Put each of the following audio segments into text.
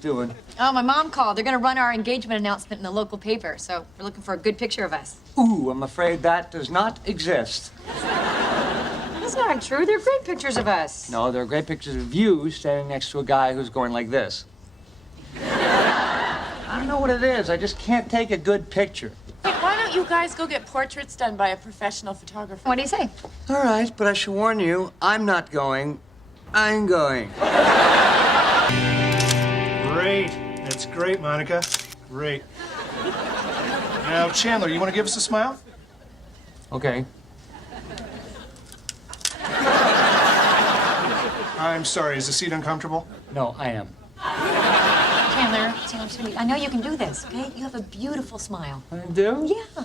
doing? Oh, my mom called. They're gonna run our engagement announcement in the local paper, so we're looking for a good picture of us. Ooh, I'm afraid that does not exist. That's not true. They're great pictures of us. No, there are great pictures of you standing next to a guy who's going like this. I don't know what it is. I just can't take a good picture. Hey, why don't you guys go get portraits done by a professional photographer? What do you say? All right, but I should warn you, I'm not going. I'm going. Great. That's great, Monica. Great. Now, Chandler, you want to give us a smile? Okay. I'm sorry, is the seat uncomfortable? No, I am. Chandler, sweetie, I know you can do this, okay? You have a beautiful smile. I do? Yeah.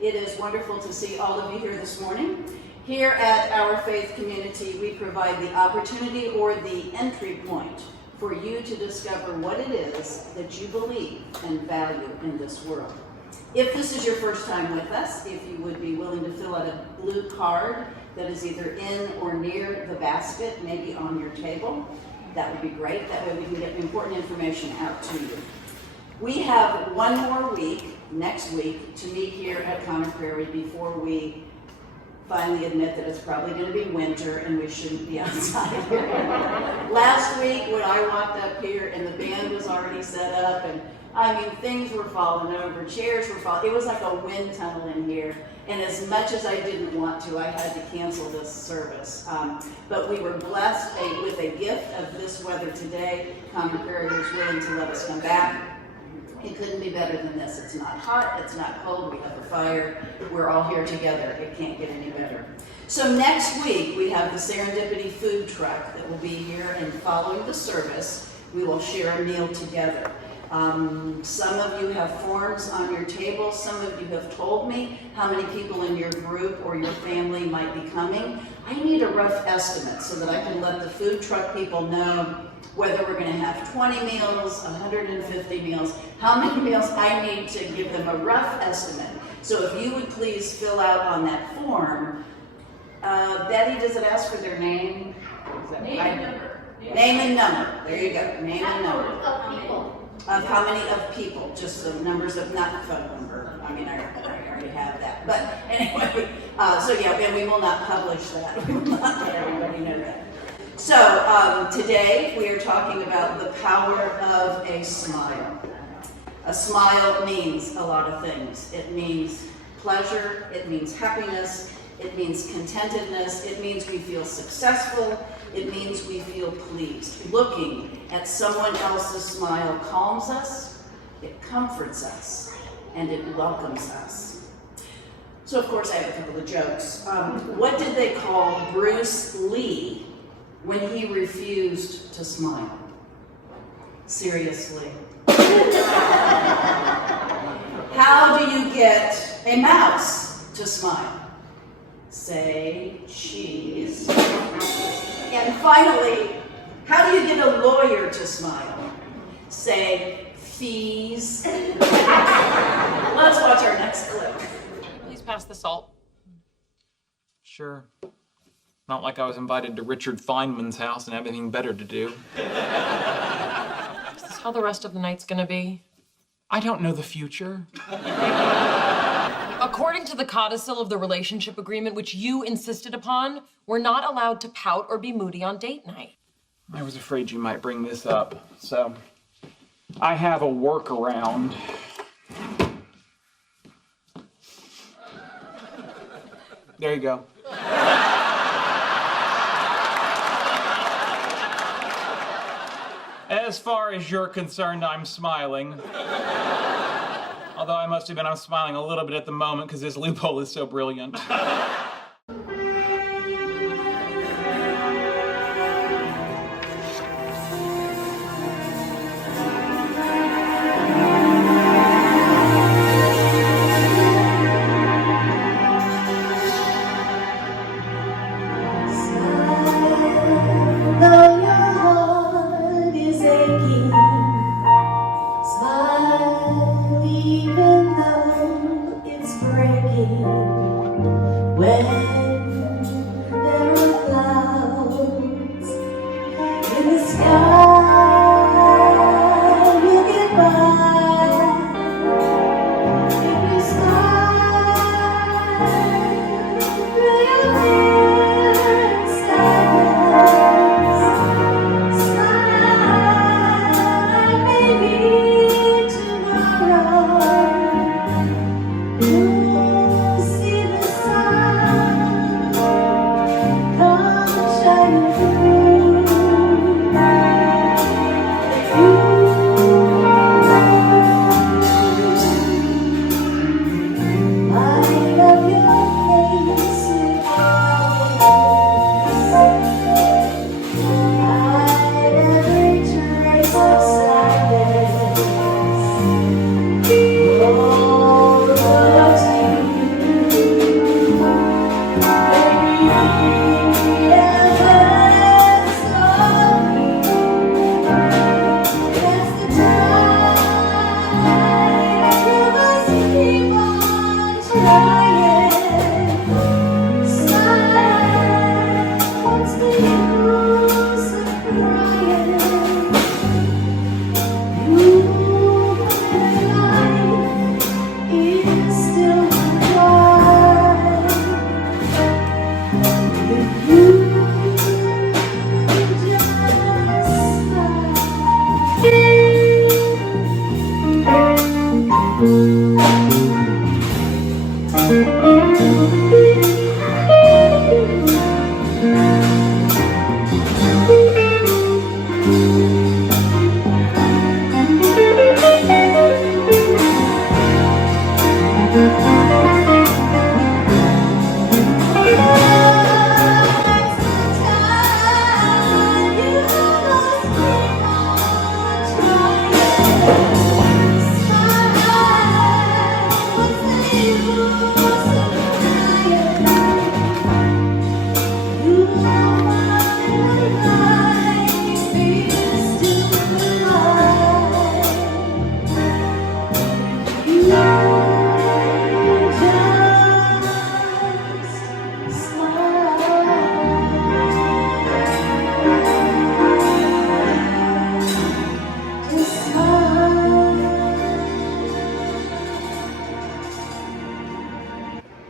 It is wonderful to see all of you here this morning. Here at our faith community, we provide the opportunity or the entry point for you to discover what it is that you believe and value in this world. If this is your first time with us, if you would be willing to fill out a blue card that is either in or near the basket, maybe on your table, that would be great. That way we can get important information out to you. We have one more week, next week, to meet here at Conner Prairie before we finally admit that it's probably going to be winter and we shouldn't be outside here. Last week when I walked up here and the band was already set up and I mean, things were falling over, chairs were falling. It was like a wind tunnel in here. And as much as I didn't want to, I had to cancel this service. But we were blessed with a gift of this weather today. Concord Prairie was willing to let us come back. It couldn't be better than this. It's not hot, it's not cold, we have a fire. We're all here together. It can't get any better. So next week, we have the Serendipity food truck that will be here, and following the service, we will share a meal together. Some of you have forms on your table. Some of you have told me how many people in your group or your family might be coming. I need a rough estimate so that I can let the food truck people know whether we're going to have 20 meals, 150 meals, how many meals. I need to give them a rough estimate. So if you would please fill out on that form. Betty, does it ask for their name? Name and number. Name and number. There you go. Name and number. Of people. Of how many of people, just the numbers of, not phone number. I mean, I already have that. But anyway, so yeah, and we will not publish that. We will not let everybody know that. So today we are talking about the power of a smile. A smile means a lot of things. It means pleasure, it means happiness, it means contentedness, it means we feel successful, it means we feel pleased. Looking at someone else's smile calms us, it comforts us, and it welcomes us. So of course I have a couple of jokes. What did they call Bruce Lee when he refused to smile? Seriously. How do you get a mouse to smile? Say cheese. And finally, how do you get a lawyer to smile? Say fees. Let's watch our next clip. Please pass the salt. Sure. Not like I was invited to Richard Feynman's house and have anything better to do. Is this how the rest of the night's gonna be? I don't know the future. According to the codicil of the relationship agreement, which you insisted upon, we're not allowed to pout or be moody on date night. I was afraid you might bring this up, so I have a workaround. There you go. As far as you're concerned, I'm smiling. Although I must admit I'm smiling a little bit at the moment because this loophole is so brilliant.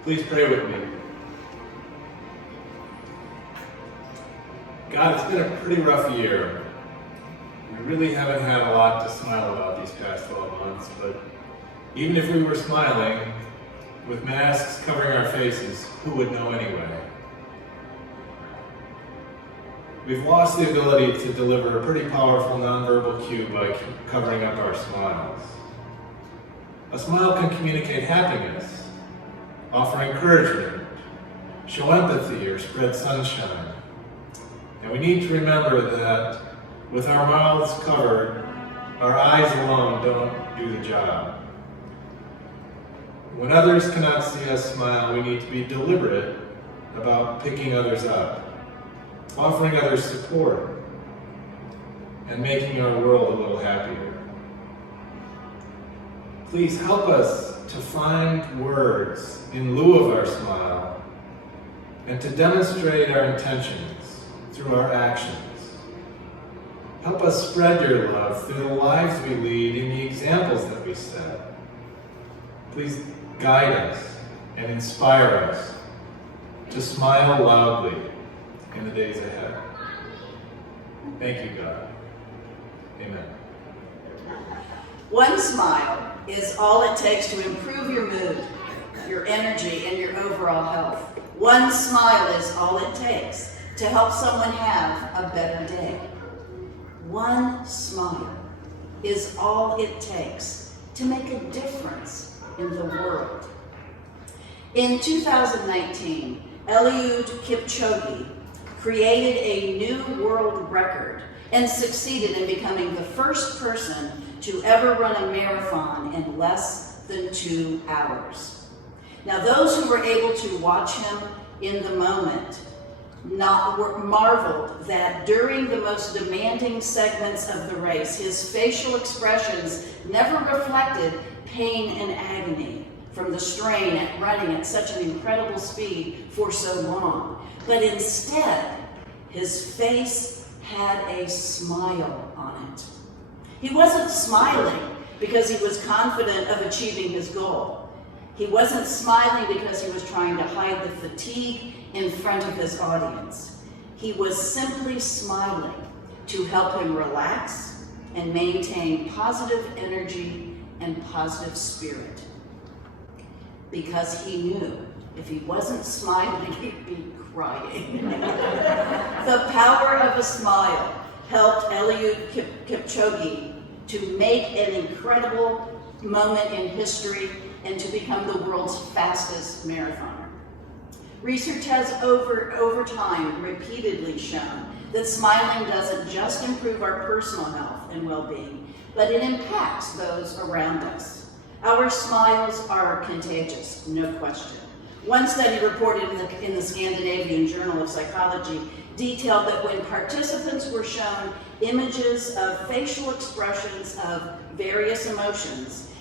Please pray with me. God, it's been a pretty rough year. We really haven't had a lot to smile about these past 12 months, but even if we were smiling, with masks covering our faces, who would know anyway? We've lost the ability to deliver a pretty powerful nonverbal cue by covering up our smiles. A smile can communicate happiness, offer encouragement, show empathy, or spread sunshine. And we need to remember that with our mouths covered, our eyes alone don't do the job. When others cannot see us smile, we need to be deliberate about picking others up, offering others support, and making our world a little happier. Please help us to find words in lieu of our smile and to demonstrate our intentions through our actions. Help us spread your love through the lives we lead and the examples that we set. Please guide us and inspire us to smile loudly in the days ahead. Thank you, God. Amen. One smile is all it takes to improve your mood, your energy, and your overall health. One smile is all it takes to help someone have a better day. One smile is all it takes to make a difference in the world. In 2019, Eliud Kipchoge created a new world record and succeeded in becoming the first person to ever run a marathon in less than 2 hours. Now, those who were able to watch him in the moment marveled that during the most demanding segments of the race, his facial expressions never reflected pain and agony from the strain at running at such an incredible speed for so long. But instead, his face had a smile on it. He wasn't smiling because he was confident of achieving his goal. He wasn't smiling because he was trying to hide the fatigue in front of his audience. He was simply smiling to help him relax and maintain positive energy and positive spirit. Because he knew if he wasn't smiling, he'd be crying. The power of a smile helped Eliud Kipchoge to make an incredible moment in history and to become the world's fastest marathoner. Research has over time repeatedly shown that smiling doesn't just improve our personal health and well-being, but it impacts those around us. Our smiles are contagious, no question. One study reported in the Scandinavian Journal of Psychology detailed that when participants were shown images of facial expressions of various emotions,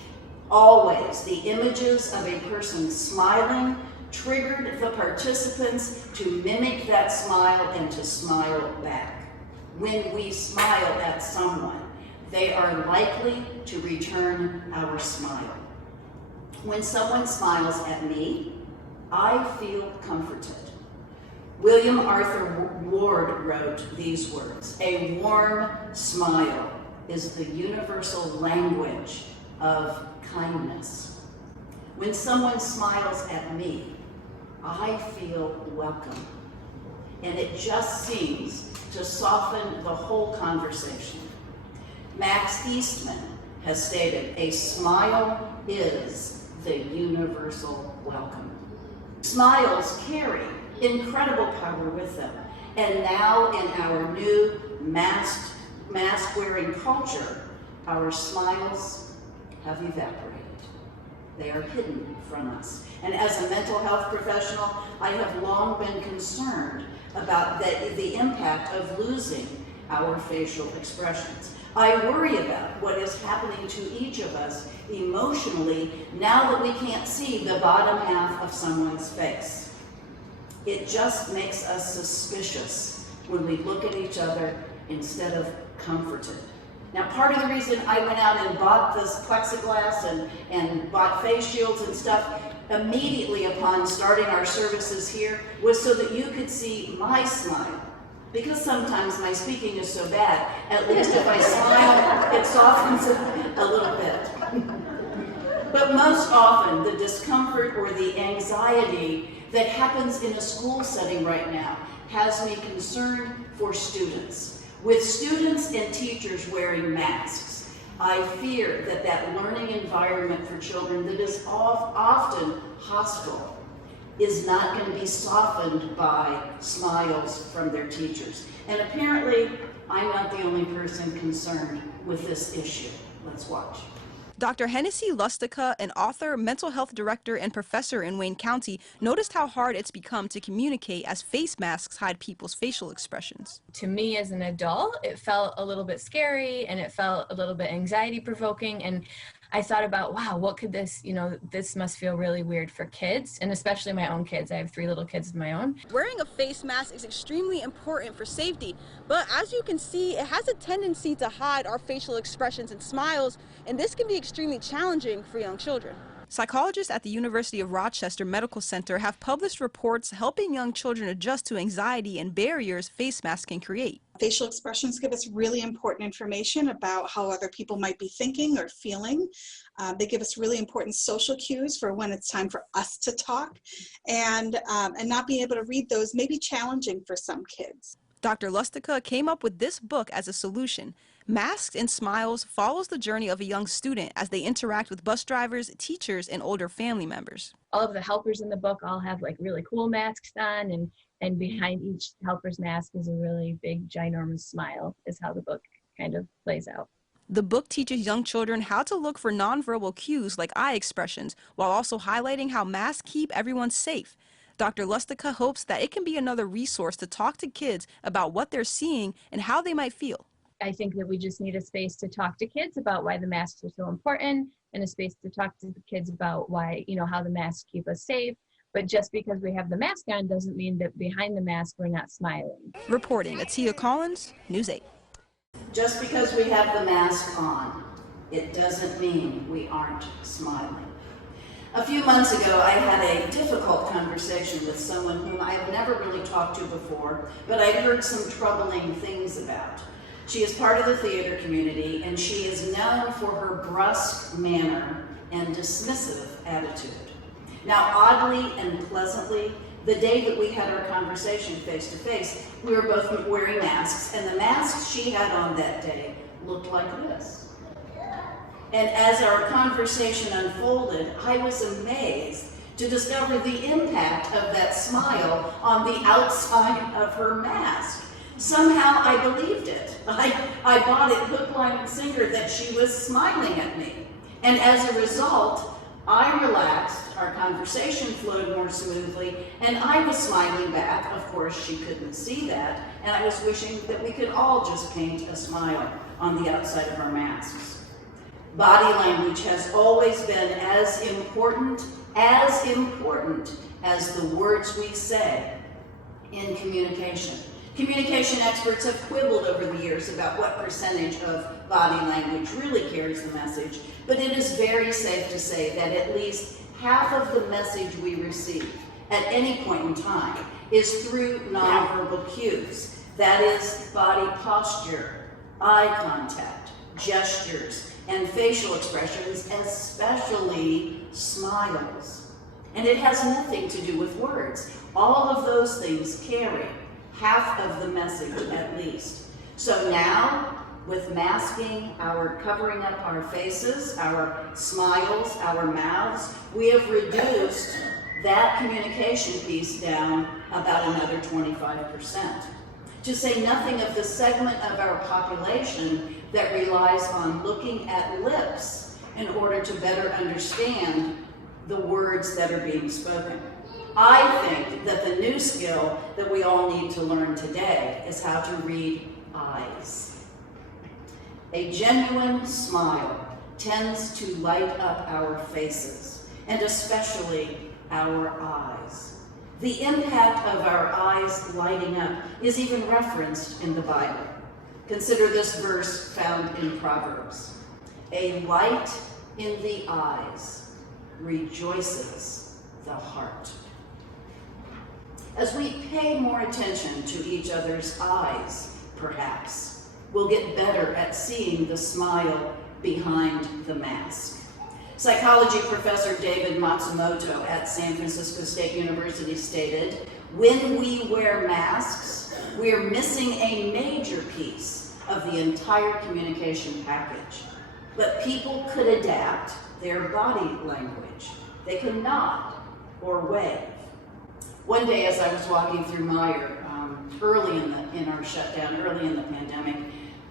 always the images of a person smiling triggered the participants to mimic that smile and to smile back. When we smile at someone, they are likely to return our smile. When someone smiles at me, I feel comforted. William Arthur Ward wrote these words: "A warm smile is the universal language of kindness." When someone smiles at me, I feel welcome. And it just seems to soften the whole conversation. Max Eastman has stated, "A smile is the universal welcome." Smiles carry incredible power with them. And now in our new mask-wearing culture, our smiles have evaporated. They are hidden from us. And as a mental health professional, I have long been concerned about the impact of losing our facial expressions. I worry about what is happening to each of us emotionally now that we can't see the bottom half of someone's face. It just makes us suspicious when we look at each other instead of comforted. Now, part of the reason I went out and bought this plexiglass and bought face shields and stuff immediately upon starting our services here was so that you could see my smile. Because sometimes my speaking is so bad, at least if I smile, it softens it a little bit. But most often, the discomfort or the anxiety that happens in a school setting right now has me concerned for students. With students and teachers wearing masks, I fear that that learning environment for children that is often hostile is not going to be softened by smiles from their teachers. And apparently, I'm not the only person concerned with this issue. Let's watch. Dr. Nancy Lafferty, an author, mental health director, and professor in Wayne County, noticed how hard it's become to communicate as face masks hide people's facial expressions. To me as an adult, it felt a little bit scary and it felt a little bit anxiety provoking. And I thought about, wow, what could this, this must feel really weird for kids, and especially my own kids. I have 3 little kids of my own. Wearing a face mask is extremely important for safety, but as you can see, it has a tendency to hide our facial expressions and smiles, and this can be extremely challenging for young children. Psychologists at the University of Rochester Medical Center have published reports helping young children adjust to anxiety and barriers face masks can create. Facial expressions give us really important information about how other people might be thinking or feeling. They give us really important social cues for when it's time for us to talk, and not being able to read those may be challenging for some kids. Dr. Lafferty came up with this book as a solution. Masks and Smiles follows the journey of a young student as they interact with bus drivers, teachers, and older family members. All of the helpers in the book all have like really cool masks on, and behind each helper's mask is a really big, ginormous smile, is how the book kind of plays out. The book teaches young children how to look for nonverbal cues like eye expressions, while also highlighting how masks keep everyone safe. Dr. Lafferty hopes that it can be another resource to talk to kids about what they're seeing and how they might feel. I think that we just need a space to talk to kids about why the masks are so important, and a space to talk to the kids about why, how the masks keep us safe. But just because we have the mask on doesn't mean that behind the mask we're not smiling. Reporting, Atia Collins, News 8. Just because we have the mask on, it doesn't mean we aren't smiling. A few months ago, I had a difficult conversation with someone whom I have never really talked to before, but I'd heard some troubling things about. She is part of the theater community, and she is known for her brusque manner and dismissive attitude. Now, oddly and pleasantly, the day that we had our conversation face to face, we were both wearing masks, and the masks she had on that day looked like this. And as our conversation unfolded, I was amazed to discover the impact of that smile on the outside of her mask. Somehow I believed it. I bought it hook, line, and sinker that she was smiling at me. And as a result, I relaxed, our conversation flowed more smoothly, and I was smiling back. Of course, she couldn't see that, and I was wishing that we could all just paint a smile on the outside of our masks. Body language has always been as important as the words we say in communication. Communication experts have quibbled over the years about what percentage of body language really carries the message, but it is very safe to say that at least half of the message we receive at any point in time is through nonverbal cues. That is body posture, eye contact, gestures, and facial expressions, especially smiles. And it has nothing to do with words. All of those things carry half of the message at least. So now, with masking, our covering up our faces, our smiles, our mouths, we have reduced that communication piece down about another 25%. To say nothing of the segment of our population that relies on looking at lips in order to better understand the words that are being spoken. I think that the new skill that we all need to learn today is how to read eyes. A genuine smile tends to light up our faces, and especially our eyes. The impact of our eyes lighting up is even referenced in the Bible. Consider this verse found in Proverbs. A light in the eyes rejoices the heart. As we pay more attention to each other's eyes, perhaps, we'll get better at seeing the smile behind the mask. Psychology professor David Matsumoto at San Francisco State University stated, "When we wear masks, we are missing a major piece of the entire communication package. But people could adapt their body language. They could nod or wave." One day as I was walking through Meyer, early in our shutdown, early in the pandemic,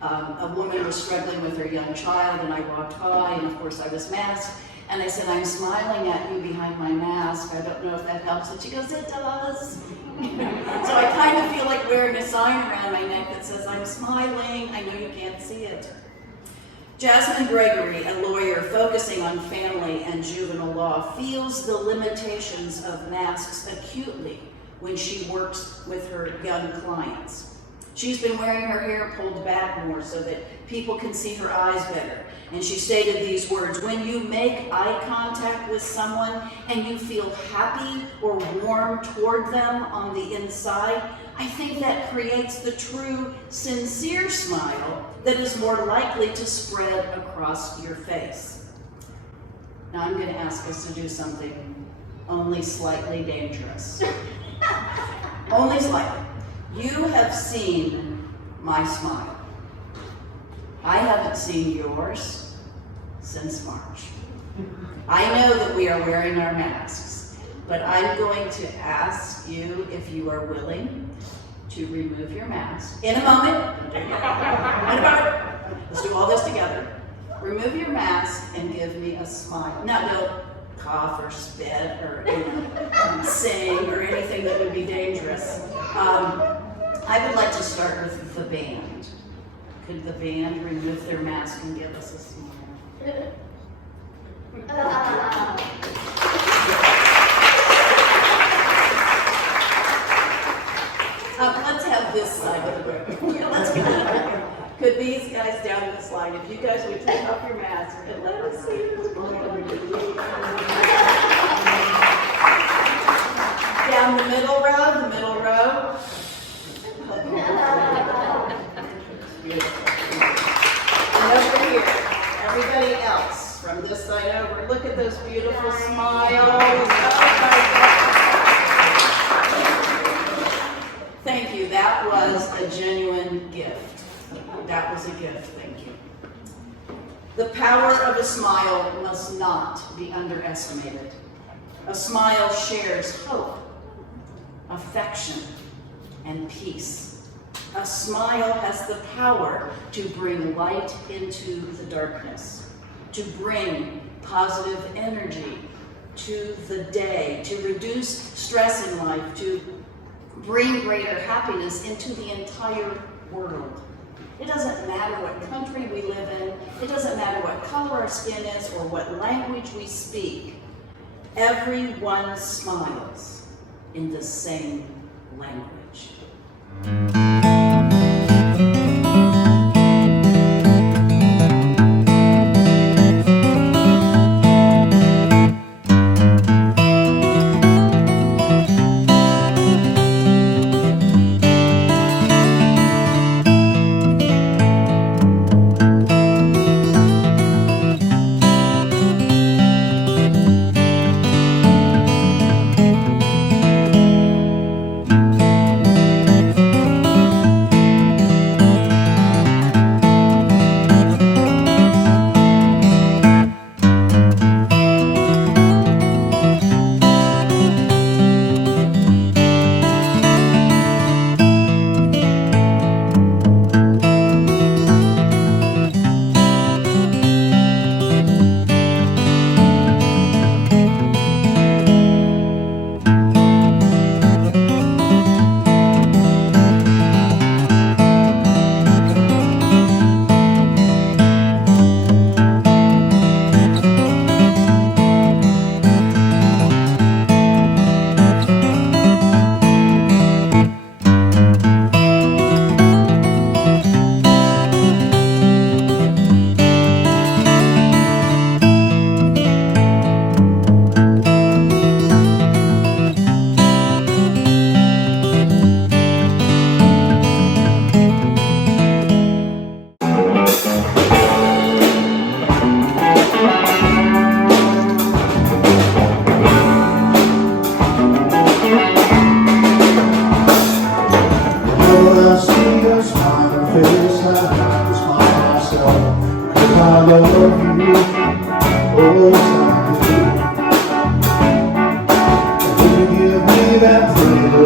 a woman was struggling with her young child, and I walked by, and of course I was masked, and I said, "I'm smiling at you behind my mask. I don't know if that helps." And she goes, "It does." So I kind of feel like wearing a sign around my neck that says, "I'm smiling. I know you can't see it." Jasmine Gregory, a lawyer focusing on family and juvenile law, feels the limitations of masks acutely when she works with her young clients. She's been wearing her hair pulled back more so that people can see her eyes better. And she stated these words, "When you make eye contact with someone and you feel happy or warm toward them on the inside, I think that creates the true, sincere smile that is more likely to spread across your face." Now I'm going to ask us to do something only slightly dangerous. Only slightly. You have seen my smile. I haven't seen yours since March. I know that we are wearing our masks, but I'm going to ask you if you are willing to remove your mask. In a moment. In a moment. Let's do all this together. Remove your mask and give me a smile. Now, don't cough or spit or sing or anything that would be dangerous. I would like to start with the band. Could the band remove their mask and give us a smile? Let's have this side of the room. Let's go. Could these guys down this line, if you guys would take off your masks and let us see this smile. Down the middle row, the middle row. And over here, everybody else from this side over, look at those beautiful smiles. Thank you. That was a genuine gift. That was a gift. Thank you. The power of a smile must not be underestimated. A smile shares hope, affection, and peace. A smile has the power to bring light into the darkness, to bring positive energy to the day, to reduce stress in life, to bring greater happiness into the entire world. It doesn't matter what country we live in, it doesn't matter what color our skin is or what language we speak. Everyone smiles in the same language.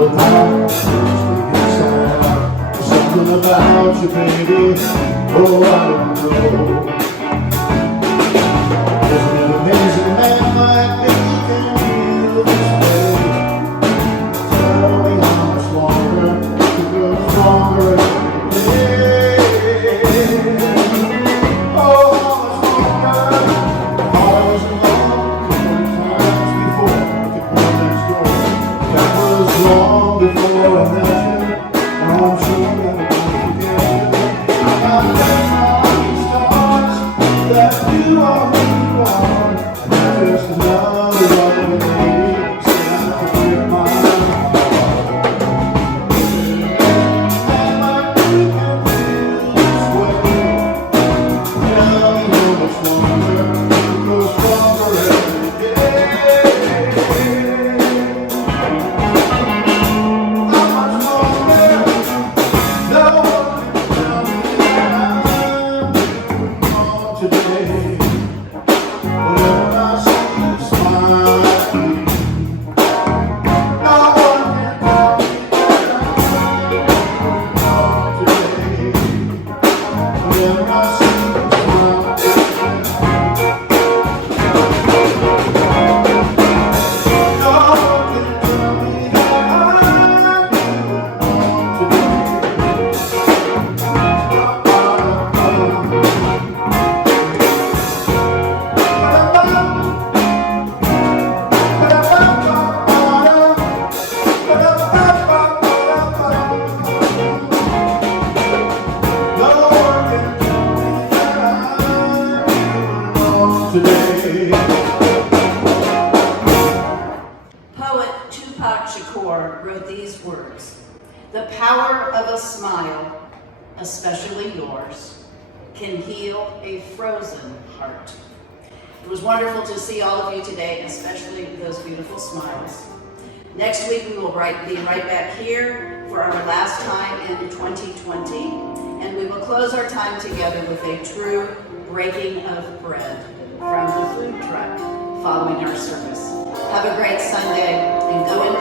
little heart, there's something about you, baby. Oh, I don't know. Isn't it amazing, a man like me can feel this way? Tell me how much longer it grows stronger every day. Oh, how much longer? I was in love 20 times before I could go next door. That was long before I met you. Now I'm sure that I won't forget you. I got them stars that you are who you are. And I'm just another lovely lady. Said I could break my heart. And like you can feel this way. Tell me how much longer it grows stronger every day. How much longer? No one can tell me that I'm moving on today. Whenever I see you smile at me, no one can tell me that I'm moving on today. Whenever I see you smile at me, no one can tell me that I'm today. Poet Tupac Shakur wrote these words: "The power of a smile, especially yours, can heal a frozen heart." It was wonderful to see all of you today, especially those beautiful smiles. Next week we will be right back here for our last time in 2020, and we will close our time together with a true breaking of bread from the food truck following our service. Have a great Sunday and go in